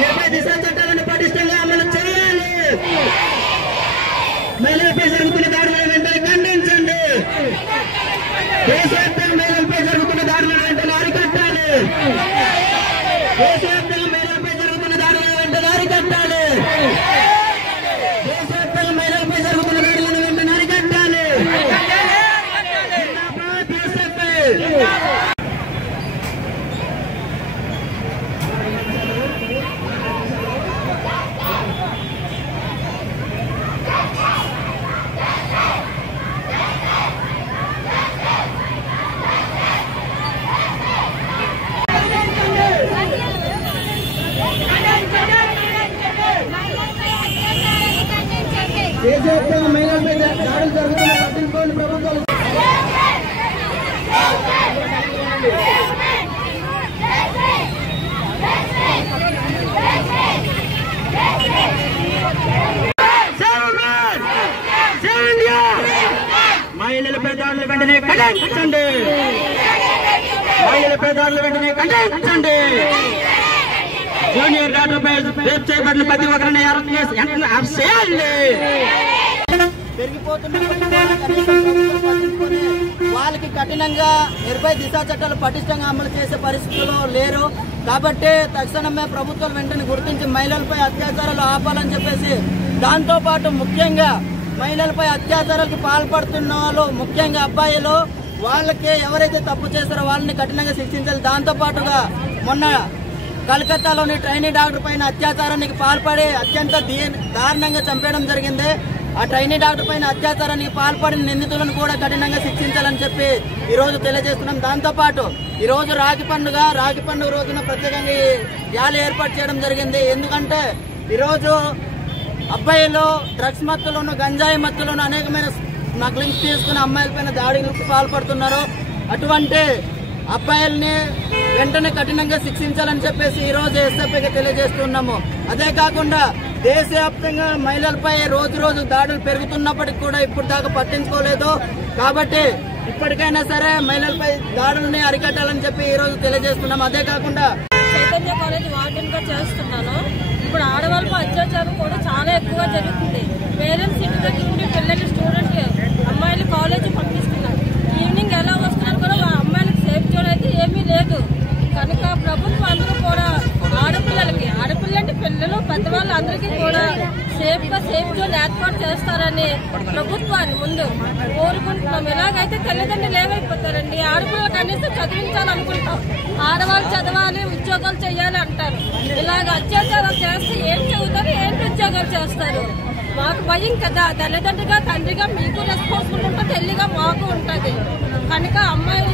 నిర్భయ దిశ చట్టాలను పటిష్టంగా అమలు చేయాలి. మహిళలపై జరుగుతున్న దాడులను వెంటనే ఖండించండి. దేశవ్యాప్తంగా మహిళలపై జరుగుతున్న దాడులను వెంటనే అరికట్టాలి. దేశవ్యాప్తంగా మహిళలపై జరుగుతున్న దాడులను వెంటనే అరికట్టాలి. దేశవ్యాప్తంగా మహిళలపై జరుగుతున్న దాడులను వెంటనే అరికట్టాలి. జిందాబాద్ దేశవ్యాప్తంగా మహిళలపై దాడులు జరుగుతున్న పట్టించుకోని ప్రభుత్వాలు మహిళలపై దాడులు వెంటనే ఖండించండి. మహిళలపై దాడులు వెంటనే ఖండించండి. జూనియర్ డాక్టర్పై రేప్ చేయబడిన ప్రతి ఒక్కరిని అరెస్ట్ చేయాలి. పెరిగిపోతున్న వాళ్ళకి కఠినంగా నిర్భయ దిశా చట్టాలు పటిష్టంగా అమలు చేసే పరిస్థితుల్లో లేరు. కాబట్టి తక్షణమే ప్రభుత్వం వెంటనే గుర్తించి మహిళలపై అత్యాచారాలు ఆపాలని చెప్పేసి, దాంతో పాటు ముఖ్యంగా మహిళలపై అత్యాచారాలకు పాల్పడుతున్న వాళ్ళు, ముఖ్యంగా అబ్బాయిలు, వాళ్ళకి ఎవరైతే తప్పు చేస్తారో వాళ్ళని కఠినంగా శిక్షించాలి. దాంతో పాటుగా మొన్న కలకత్తాలోని ట్రైనీ డాక్టర్ పైన అత్యాచారానికి పాల్పడి అత్యంత దారుణంగా చంపేయడం జరిగింది. ఆ ట్రైనీ డాక్టర్ పైన అత్యాచారానికి పాల్పడిన నిందితులను కూడా కఠినంగా శిక్షించాలని చెప్పి ఈ రోజు తెలియజేస్తున్నాం. దాంతో పాటు ఈ రోజు రాఖీ పండుగ రోజున ప్రత్యేకంగా ఈ ర్యాలీ ఏర్పాటు చేయడం జరిగింది. ఎందుకంటే ఈ రోజు అబ్బాయిలు డ్రగ్స్ మత్తులోను, గంజాయి మత్తులోను అనేకమైన స్మగ్లింగ్ తీసుకుని అమ్మాయిలపైన దాడులకు పాల్పడుతున్నారు. అటువంటి అబ్బాయిల్ని వెంటనే కఠినంగా శిక్షించాలని చెప్పేసి ఈ రోజు ఎస్ఎఫ్ఐకి తెలియజేస్తున్నాము. అదే కాకుండా దేశవ్యాప్తంగా మహిళలపై రోజు దాడులు పెరుగుతున్నప్పటికీ కూడా ఇప్పుడు దాకా పట్టించుకోలేదు. కాబట్టి ఇప్పటికైనా సరే మహిళలపై దాడుల్ని అరికట్టాలని చెప్పి ఈ రోజు తెలియజేస్తున్నాం. అదే కాకుండా చైతన్య కాలేజ్ వార్డెన్ గా చేస్తున్నాను. ఇప్పుడు ఆడవాళ్ళపై అత్యాచారం కూడా చాలా ఎక్కువగా జరుగుతుంది. పేరెంట్స్ ఇంటి దగ్గర ఉండి పిల్లలు, స్టూడెంట్ అమ్మాయిలు కాలేజీ పంపిస్తున్నారు. ఈవినింగ్ ఎలా వస్తున్నారు కూడా అమ్మాయిలకు సేఫ్ జోన్ అయితే ఏమీ లేదు. కనుక ప్రభుత్వం అందరూ కూడా ఆడపిల్లలంటే పిల్లలు, పెద్దవాళ్ళు అందరికీ కూడా సేఫ్ జోన్ ఏర్పాటు చేస్తారని ప్రభుత్వాన్ని ముందు కోరుకుంటున్నాం. ఇలాగైతే తల్లిదండ్రులు ఏమైపోతారండి? ఆడపిల్లలు కనీసం చదివించాలనుకుంటాం, ఆడవాళ్ళు చదవాలి, ఉద్యోగాలు చేయాలి అంటారు. ఇలాగ అత్యాచారాలు చేస్తే ఏం చదువుతారు, ఏంటి ఉద్యోగాలు చేస్తారు? మాకు భయం కదా, తల్లిదండ్రులుగా తండ్రిగా మీకు రెస్పాన్సిబుల్ ఉంటుంది, తల్లిగా మాకు ఉంటుంది. కనుక అమ్మాయిలు